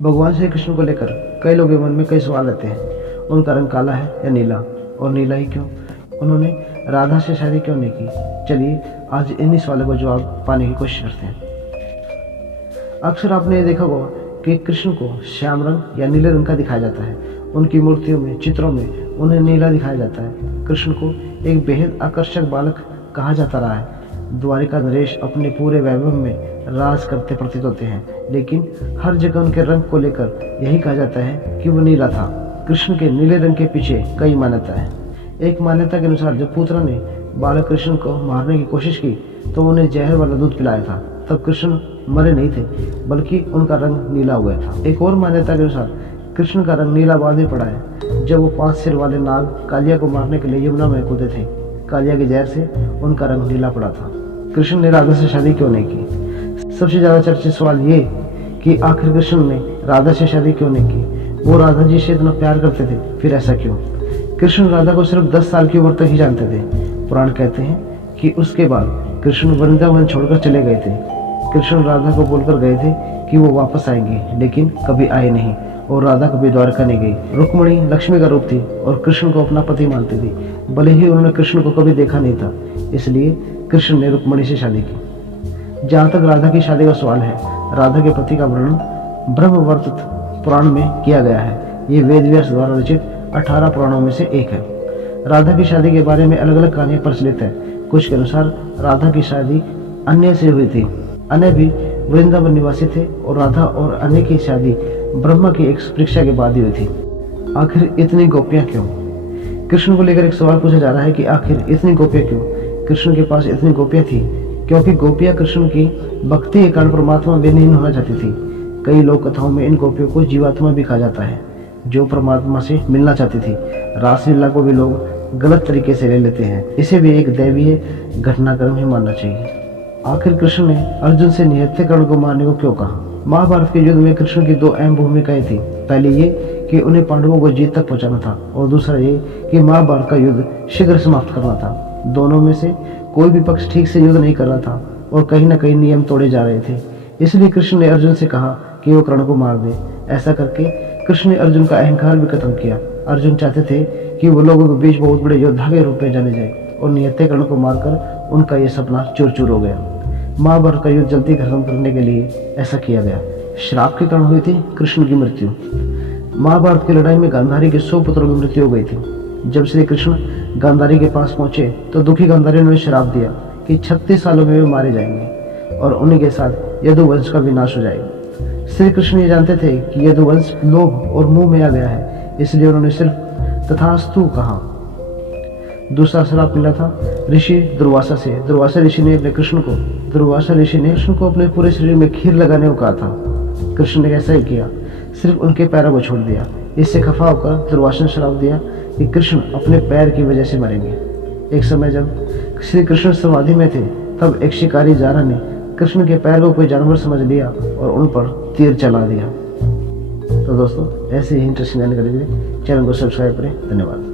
भगवान श्री कृष्ण को लेकर कई लोगों के मन में कई सवाल रहते हैं। उनका रंग काला है या नीला, और नीला ही क्यों? उन्होंने राधा से शादी क्यों नहीं की? चलिए आज इन्हीं सवालों का जवाब पाने की कोशिश करते हैं। अक्सर आपने ये देखा होगा कि कृष्ण को श्याम रंग या नीले रंग का दिखाया जाता है। उनकी मूर्तियों में, चित्रों में उन्हें नीला दिखाया जाता है। कृष्ण को एक बेहद आकर्षक बालक कहा जाता रहा है। द्वारिका नरेश अपने पूरे वैभव में राज करते प्रतीत होते हैं, लेकिन हर जगह उनके रंग को लेकर यही कहा जाता है कि वो नीला था। कृष्ण के नीले रंग के पीछे कई मान्यता है। एक मान्यता के अनुसार जब पूतना ने बालक कृष्ण को मारने की कोशिश की तो उन्हें जहर वाला दूध पिलाया था। तब कृष्ण मरे नहीं थे, बल्कि उनका रंग नीला हुआ था। एक और मान्यता के अनुसार कृष्ण का रंग नीला बाद में पड़ा है जब वो 5 सिर वाले नाग कालिया को मारने के लिए यमुना में कूदे थे। कालिया के जहर से उनका रंग नीला पड़ा था। कृष्ण ने राधा से शादी क्यों नहीं की? सबसे ज्यादा चर्चित सवाल ये कि आखिर कृष्ण ने राधा से शादी क्यों नहीं की? वो राधा जी से इतना प्यार करते थे, फिर ऐसा क्यों? कृष्ण राधा को सिर्फ 10 साल की उम्र तक ही जानते थे। पुराण कहते हैं कि उसके बाद कृष्ण वृंदावन छोड़कर चले गए थे। कृष्ण राधा को बोलकर गए थे कि वो वापस आएंगे, लेकिन कभी आए नहीं और राधा कभी द्वारका नहीं गई। रुक्मिणी लक्ष्मी का रूप थी और कृष्ण को अपना पति मानती थी, भले ही उन्होंने कृष्ण को कभी देखा नहीं था। इसलिए कृष्ण ने रुक्मिणी से शादी की। जहाँ तक राधा की शादी का सवाल है, राधा के पति का वर्णन ब्रह्मवर्त पुराण में किया गया है। ये वेद व्यास द्वारा रचित 18 पुराणों में से एक है। राधा की शादी के बारे में अलग अलग कहानियां प्रचलित है। कुछ के अनुसार राधा की शादी अन्य से हुई थी। अन्य भी वृंदावन निवासी थे और राधा और अन्य की शादी ब्रह्मा की एक परीक्षा के बाद ही हुई थी। आखिर इतनी गोपियां क्यों? कृष्ण को लेकर एक सवाल पूछा जा रहा है कि आखिर इतनी गोपियां क्यों? कृष्ण के पास इतनी गोपियां थी क्योंकि गोपियां कृष्ण की भक्ति के कारण परमात्मा में लीन होना चाहती थी। कई लोक कथाओं में इन गोपियों को जीवात्मा भी कहा जाता है, जो परमात्मा से मिलना चाहती थी। रासलीला को भी लोग गलत तरीके से ले लेते हैं। इसे भी एक दैवीय घटनाक्रम ही मानना चाहिए। आखिर कृष्ण ने अर्जुन से निहत्यकरण को मारने को क्यों कहा? महाभारत के युद्ध में कृष्ण की 2 अहम भूमिकाएं थी। पहली ये कि उन्हें पांडवों को जीत तक पहुंचाना था, और दूसरा ये कि महाभारत का युद्ध शीघ्र समाप्त करना था। दोनों में से कोई भी पक्ष ठीक से युद्ध नहीं कर रहा था और कहीं न कहीं नियम तोड़े जा रहे थे। इसलिए कृष्ण ने अर्जुन से कहा कि वो कर्ण को मार दे। ऐसा करके कृष्ण ने अर्जुन का अहंकार भी खत्म किया। अर्जुन चाहते थे कि वो लोगों के बीच बहुत बड़े योद्धा के रूप में जाने जाए, और निहत्यकरण को मारकर उनका ये सपना चूर चूर हो गया। महाभारत का युद्ध जल्दी खत्म करने के लिए ऐसा किया गया। श्राप के कारण हुई थी कृष्ण की मृत्यु। महाभारत की लड़ाई में गांधारी के 100 पुत्रों की मृत्यु हो गई थी। जब श्री कृष्ण गांधारी के पास पहुंचे तो दुखी गांधारी ने श्राप दिया कि 36 सालों में वे मारे जाएंगे और उन्हीं के साथ यदुवंश का विनाश हो जाएगा। श्री कृष्ण ये जानते थे कि यदुवंश लोभ और मोह में आ गया है, इसलिए उन्होंने सिर्फ तथास्तु कहा। दूसरा श्राप मिला था ऋषि दुर्वासा से। दुर्वासा ऋषि ने कृष्ण को अपने पूरे शरीर में खीर लगाने को कहा था। कृष्ण ने ऐसा ही किया, सिर्फ उनके पैरों को छोड़ दिया। इससे खफा होकर दुर्वासा ने श्राप दिया कि कृष्ण अपने पैर की वजह से मरेंगे। एक समय जब श्री कृष्ण समाधि में थे, तब एक शिकारी जारा ने कृष्ण के पैर को कोई जानवर समझ लिया और उन पर तीर चला दिया। तो दोस्तों, ऐसे ही इंटरेस्टिंग जानकारी के लिए चैनल को सब्सक्राइब करें। धन्यवाद।